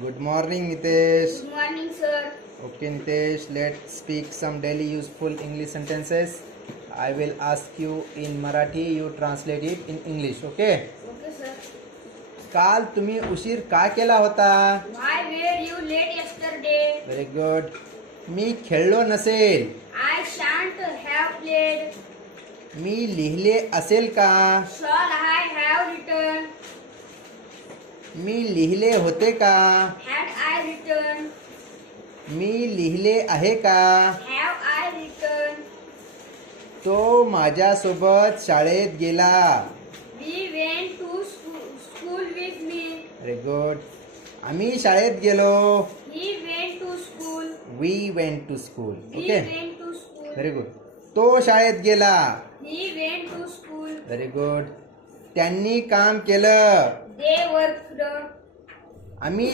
Good morning, Nitesh. Good morning, sir. Okay, Nitesh, let's speak some daily useful English sentences. I will ask you in Marathi, you translate it in English, okay? Okay, sir. काल तुम्ही उशीर का केला होता? Why were you late yesterday? Very good. मी खेळलो नसेल. I shan't have played. मी लिहिले असेल का? Shall I have written? मी लिहिले होते का? Had I written? मी लिहिले आहे का? Have I written? तो माझ्यासोबत शाळेत गेला. We went to school with me. Very good. आम्ही शाळेत गेलो. He went to school. We went to school. We okay, went to school. Very good. तो शाळेत गेला. He went to school. Very good. त्यांनी काम केलं. They worked. आम्ही